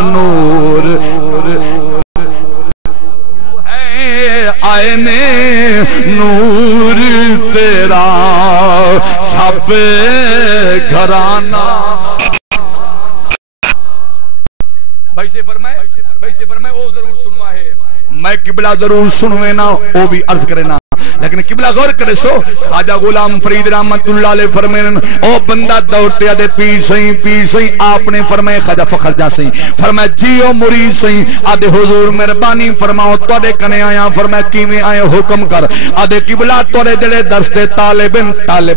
نور آئینے نور تیرا سب گھرانہ بھائی سے فرمائے او ضرور سنوا ہے میں قبلہ ضرور سنوے نا او بھی عرض کرے نا لیکن قبلہ غور کرے سو خواجہ غلام فرید رحمت اللہ علیہ فرمائے او بندہ دوڑتے آدھے پیر سہیں آپ نے فرمائے خواجہ فخر جا سہیں فرمائے جیو مرید سہیں آدھے حضور مہربانی فرماؤ تو آدھے کنے آیا فرمائے کیویں آئے حکم کر آدھے قبلہ تو آدھے جڑے درس دے طالب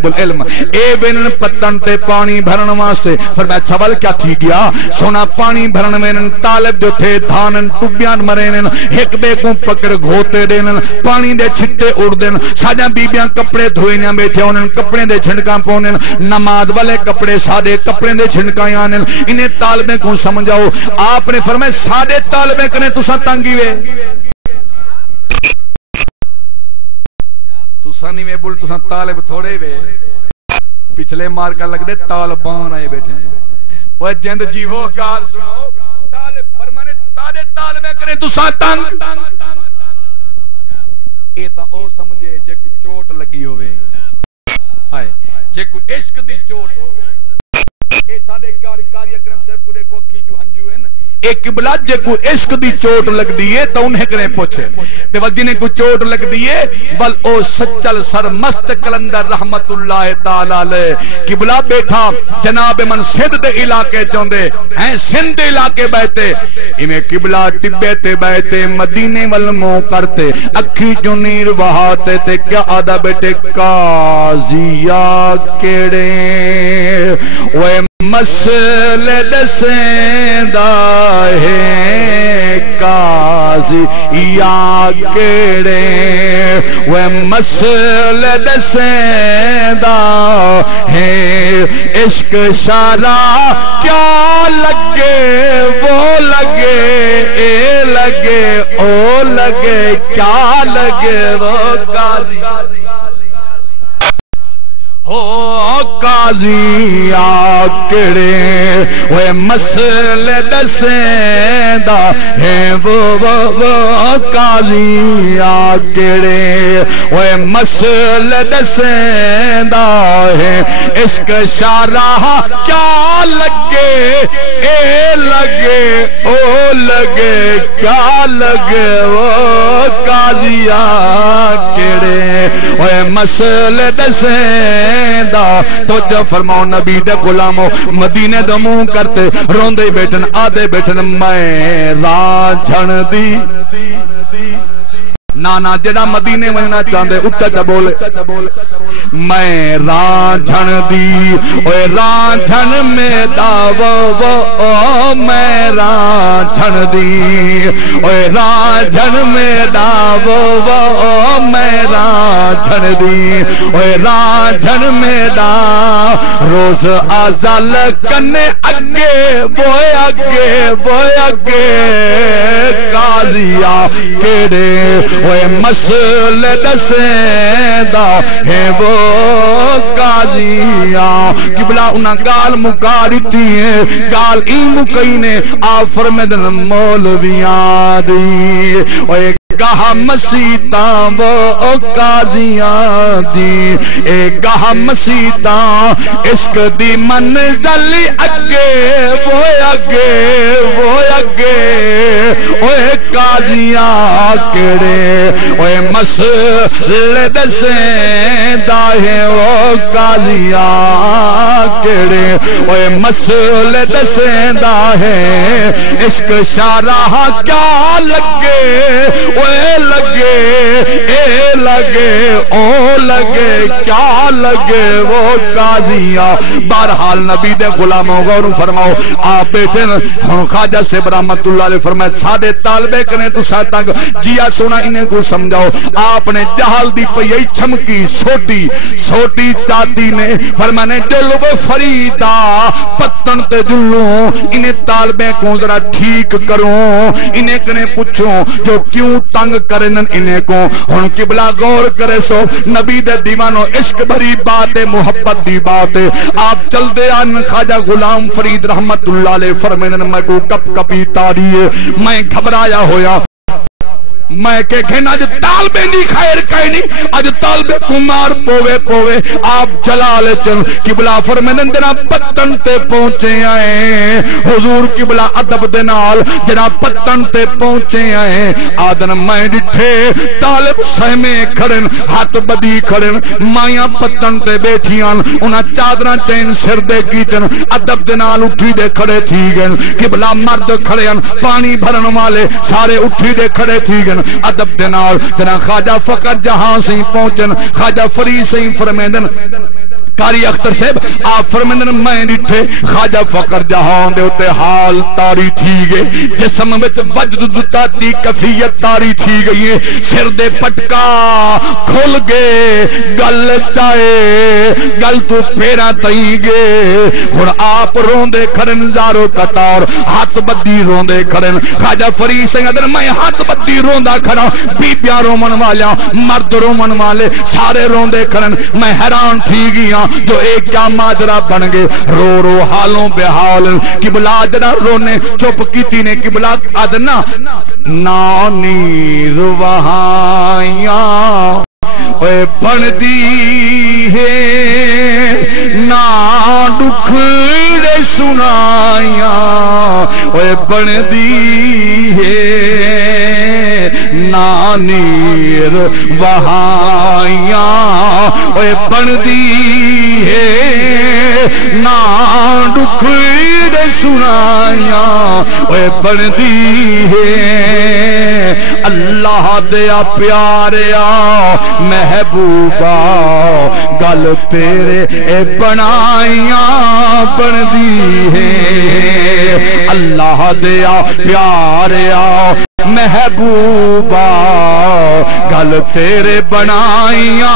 العلم اے بین پتن تے پانی بھرن واسطے فرمائے چھوال کیا تھی گیا سونا پانی بھرن میں طالب جو تھے دھانن ٹوبیان مرینن ایک بے کو پکڑ گھوتے دینن پانی دے چھٹے اڑ دین ساجاں بیبیاں کپڑے دھوئیاں بیٹھے انہیں کپڑے دے چھنکاں پونیں نماز والے کپڑے سادے کپڑے دے چھنکاں آنیں انہیں طالبیں کو سمجھاؤ آپ نے فرمائے سادے طالبیں کریں تُساں تانگی وے تُساں نہیں وے بول تُساں طالب تھوڑے وے پچھلے مار کا لگ دے طالبان آئے بیٹھے وہ جند جیوہ کار سنو طالب فرمانے سادے طالبیں کریں تُساں تانگ اے تا او سمجھے جے کو چوٹ لگی ہوئے آئے جے کو عشق دی چوٹ ہوئے اے سادے کاری اکرم سے پورے کو کھیچو ہنجو ہیں ایک قبلہ جے کو عشق دی چوٹ لگ دیئے تو انہیں کریں پوچھے تے ول جنہیں کو چوٹ لگ دیئے ول او سچل سر مست کلندر رحمت اللہ تعالیٰ لے قبلہ بیٹھا جناب من سندھ دے علاقے چوندے ہیں سندھ دے علاقے بیٹھے انہیں قبلہ ٹبے تے بیٹھے مدینے والموں کرتے اکھی جو نیر وہاتے تے کیا آدھا بیٹھے قاضیہ کیڑے وے مسئلے دسیندہ ہے قاضی یا کیڑے وہ مسئلے دسیندہ ہے عشق شارع کیا لگے وہ لگے اے لگے او لگے کیا لگے وہ قاضی ہو قاضی آکڑے وہ مسئلے دسیندہ ہے وہ قاضی آکڑے وہ مسئلے دسیندہ ہے عشق شارع کیا لگے اے لگے او لگے کیا لگے وہ قاضی آکڑے وہ مسئلے دسیندہ تو جو فرماؤ نبی دے غلاموں مدینے دے منہ کرتے روندے بیٹھن آدھے بیٹھن میں راجھن دی نانا جڑا مدینے وجنا چاندے اچھا چا بولے میں راجھن دی اوے راجھن میں داو میں راجھن دی اوے راجھن میں داو میں راجھن دی اوے راجھن میں دا روز ازل کنے اگے وہ اگے قاضیہ کیڑے وہ مسئلے دسیندہ ہے وہ قاضیاں قبلہ انہاں گال مکا دیتی ہے گال ای مکئی نے آپ فرمیدن مولویاں دی اوے گاہ مسیتاں وہ قاضیاں دی اے گاہ مسیتاں عشق دی منزل اگے وہ اگے وہ اگے اوے قاضیاں کڑے اوے مسئلے دسیں داہے وہ قاضیاں کڑے اوے مسئلے دسیں داہے عشق شارہ کیا لگے اے لگے اے لگے او لگے کیا لگے وہ قاضیاں بہرحال نبی دے غلاموں غور فرماؤ آپ بیٹھے خواجہ سے رحمت اللہ علیہ فرمائے سادے طالبے کنے تو ساتنگ جیا سونا انہیں کو سمجھاؤ آپ نے جہال دی پئی چھمکی سوٹی چاہتی نے فرمانے جلو فریدہ پتن تے جلوں انہیں طالبے کو ذرا ٹھیک کروں انہیں کنے پوچھوں جو کیوں تنگ کرن انہیں کو ہن قبلہ غور کرے سو نبی دے دیوانوں عشق بھری بات ہے محبت دی بات ہے آپ چل دے آن خواجہ غلام فرید رحمت اللہ علیہ فرمینن میں کو کپ کپی تاری ہے میں گھبرایا ہویا میں کہ گھن آج طالبے نہیں خیر کہیں نہیں آج طالبے کمار پوے آپ جلال چل قبلہ فرمینن جنا پتن تے پہنچے آئے حضور قبلہ عدب دنال جنا پتن تے پہنچے آئے آدن میں ڈٹھے طالب سہمے کھڑن ہاتھ بدی کھڑن مائیاں پتن تے بیٹھیاں انہاں چادرہ چین سر دے کیتن عدب دنال اٹھی دے کھڑے تھی گن قبلہ مرد کھڑے پانی بھرن والے سارے اٹھی دے کھڑے تھی گن ادب دنال جنا خواجہ فقر جہاں سے پہنچن خواجہ فری سے فرمیدن کاری اختر صاحب آپ فرمیدن میں ڈٹھے خواجہ فقر جہاں دے ہوتے حال تاری تھی گئے جسم وچ وجد دتاتی کفیت تاری تھی گئی سر دے پٹکا کھل گئے گل چائے گل تو پیرا تئی گئے اور آپ روندے کھڑن زارو کتار ہاتھ بدی روندے کھڑن خواجہ فری سے ادر میں ہاتھ بدی روندا کھڑا بیبیاں رومن والا مرد رومن والے سارے روندے کھڑن میں حیران تھی گیا جو ایک کیا ماجرا بن گئے رو حالوں بے حال قبلہ جنا رونے چپ کیتی نے قبلہ ادنا نانی روحائیاں اے بن دی ہے نا دکھڑے سنائیاں اے بن دی ہے نانیر وہائیاں اے بن دی ہے نا دکھڑے سنائیاں اے بن دی ہے اللہ دیا پیاریا محبوبہ گل تیرے اے بنائیاں بن دی ہے اللہ دیا پیاریا محبوبہ گل تیرے بنائیاں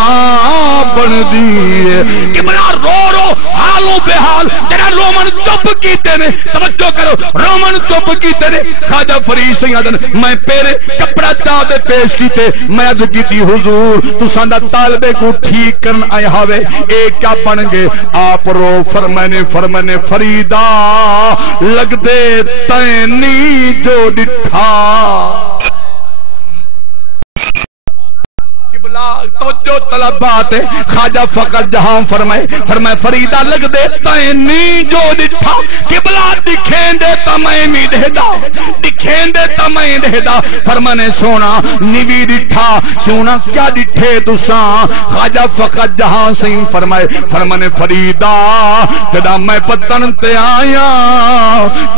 بن دیئے کہ بنا رو حالوں بے حال تیرا رومن چپ کیتے نے توجہ کرو رومن چپ کیتے نے خواجہ فری سیدن میں پیرے کپڑا چاہتے پیش کیتے میں عرض کیتی حضور تو ساندہ طالبے کو ٹھیک کرن آئے ہوئے ایک کیا بن گے آپ رو فرمانے فریدہ لگ دے تینی جو ڈٹھا توجہ طلب بات ہے خواجہ فقر جہاں فرمائے فریدہ لگ دے تینی جو ڈٹھا قبلہ دکھیں دے تمہیں دے دا فرمانے سونا نیوی ڈٹھا سونا کیا ڈٹھے تساں خواجہ فقر جہاں سے فرمانے فریدہ جدا میں پتن تے آیا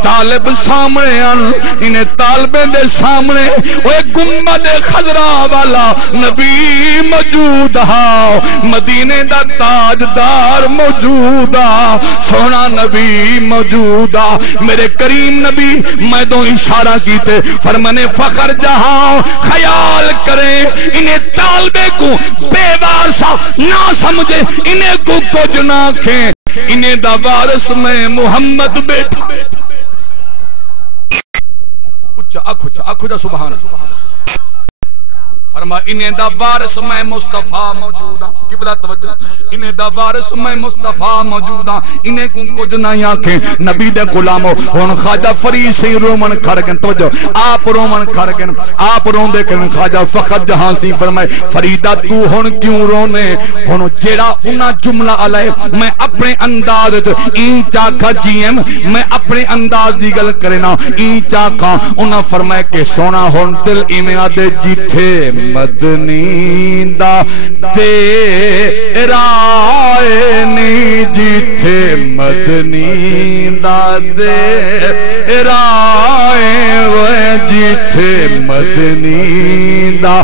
طالب سامنے انہیں طالبیں دے سامنے وہ گنبد خضرا والا نبی موجود ہاں مدینے دا تاجدار موجود سونا نبی موجود میرے کریم نبی میں دو اشارہ کیتے فرمانے فخر جہاں خیال کریں انہیں طالبے کو بے وارثہ نہ سمجھے انہیں کو کچھ نہ کھیں انہیں دا وارث میں محمد بیٹھا اچھا اکھو جا سبحان فرمایا انہیں دا وارث میں مصطفیٰ موجود ہاں. قبلہ توجہ, انہیں دا وارث میں مصطفیٰ موجود ہاں. انہیں کو کچھ نہیں آنکھیں نبی دے غلامو. ہن خواجہ فرید سی رومن کھڑ گئے. توجہ, آپ رومن کھڑ گئے, آپ رون دے کن. خواجہ فخر جہاں سی فرمائے فریدہ تو ہن کیوں رونے. ہن جیڑا انہاں جملہ علیہ میں اپنے انداز این چاکھا جیم میں اپنے انداز دی گل کرنا این چاکھا. انہاں فرمائے کہ سونا ہن دل ایویں آدے جیتھے مدنی دا تیرا نی جیتھے مدنی دا تیرا وہ جیتھے مدنی دا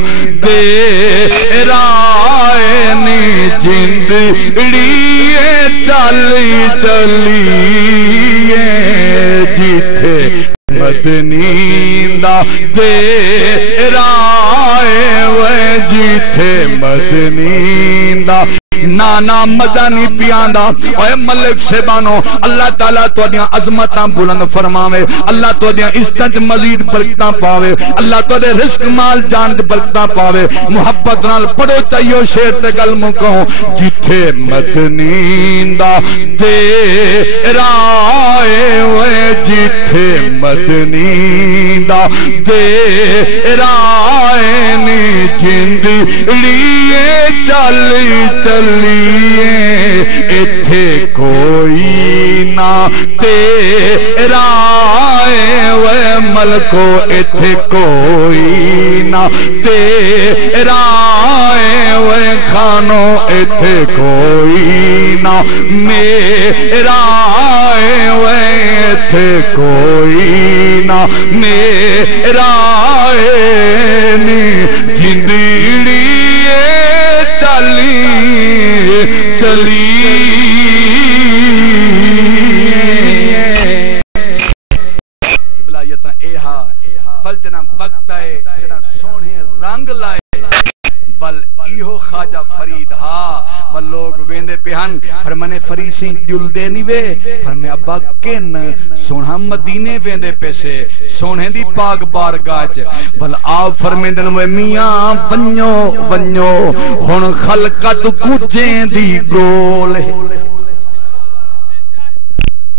تیرا نی جندڑیے چلی چلیے جیتھے مدنی دا تیرا وہ جیتھے مدنی دا. نانا مدنی پیاندا اے ملک سے بانو اللہ تعالیٰ تو دیاں عظمتاں بلند فرماوے. اللہ تو دیاں عزت مزید برکتاں پاوے. اللہ تو دے رزق مال جان برکتاں پاوے. محبت نال پڑھو چاہیو شیر تے گل مکہوں جتھے مدنی دا تیرا اے جتھے مدنی دا تیرا نی جندڑیے چلی چلیے ایتھے کوئی نہ تیرا وے ملکو ایتھے کوئی نہ تیرا وے خانو ایتھے کوئی نہ میرا وے ایتھے کوئی نہ میرا نی جندڑی چلی چلی. قبلہ ایہا بل جنا وقت ہے جنا سونے رنگ لائے بل ایہو خواجہ فرید ہا بل لوگ ویندے پہن فرمانے فرید سی دل دے نہیں وے فرمانے ابا کن سونا مدینے ویندے پیسے سونے دی پاک بارگاہ بل آپ فرمیندن وے میاں ونیو ونیو ہن خلقت کچھیں دی گول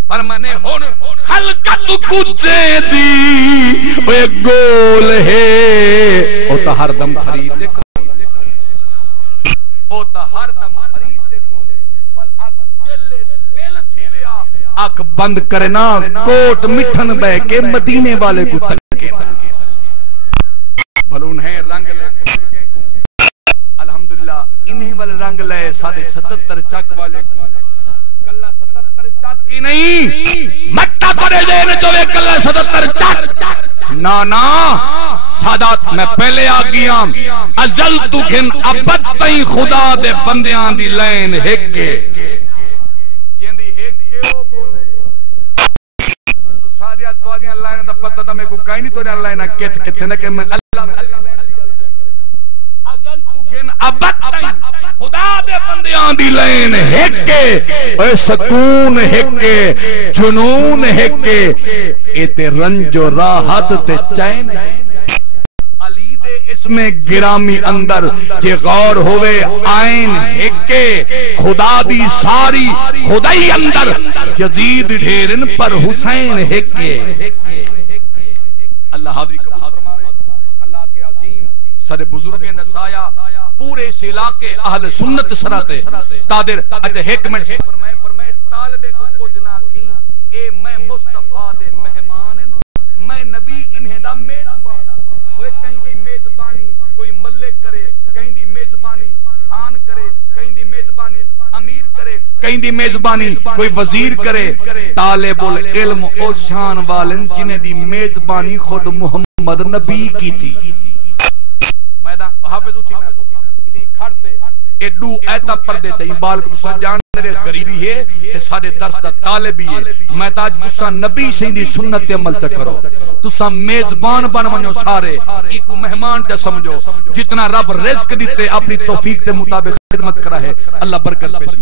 فرمانے ہن خلقت کچھیں دی وے گول ہے او تا ہر دم فرید دیکھو او تا ہر دم فرید دیکھو بل اک جلے دل تھی ویا اک بند کرنا کوٹ مٹھن بے کے مدینے والے کو تکے بل انہیں رنگ لے بزرگیں کو الحمدللہ انہیں والے رنگ لے ساڑھے 77 چک والے کو کلہ 77 چک کی نہیں مٹا پڑے دین جو ایک کلہ 77 چک نانا سادات میں پہلے آگیاں ازل تو گھن ابد تئیں خدا دے بندیاں دی لین ہکے جن دی ہکے او بولے تو سادیاں تو آدیاں لائن دا پتہ دا میں کو کہیں نہیں تو نے لائنہ کہت کہتے ہیں کہ میں اللہ میں ازل تو گھن ابد تئیں خدا دے بندیاں دی لین ہکے اے سکون ہکے جنون ہکے ایتے رنج و راحت تے چین علی دے اس میں گرامی اندر جے غور ہوئے آئین ہکے خدا دی ساری خدای اندر جزید ڈھیرن پر حسین ہکے اللہ حاضری کا فرماوے اللہ کے عظیم سارے بزرگیں دسایا پورے اس علاقے اہل سنت سراتے تادر اچھا حکمت فرمائے طالبے کو کچھ نہ کی اے میں مصطفیٰ دے مہمان میں نبی انہیں دا میزبان وہ کہیں دی میزبانی کوئی ملک کرے کہیں دی میزبانی خان کرے کہیں دی میزبانی امیر کرے کہیں دی میزبانی کوئی وزیر کرے طالب العلم او شان والن جنہیں دی میزبانی خود محمد نبی کی تھی میدان حافظ اٹھی میں کھڑتے ایڈو ایتا پردے تھے بال کو تسا جان دے غریبی ہے تے سارے درس دا طالبی ہے میں تاج تسا نبی سے دی سنت عمل تے کرو تسا میزبان بن ونجو سارے ایک مہمان تے سمجھو جتنا رب رزق دیتے اپنی توفیق کے مطابق خدمت کرا ہے اللہ برکت پیسی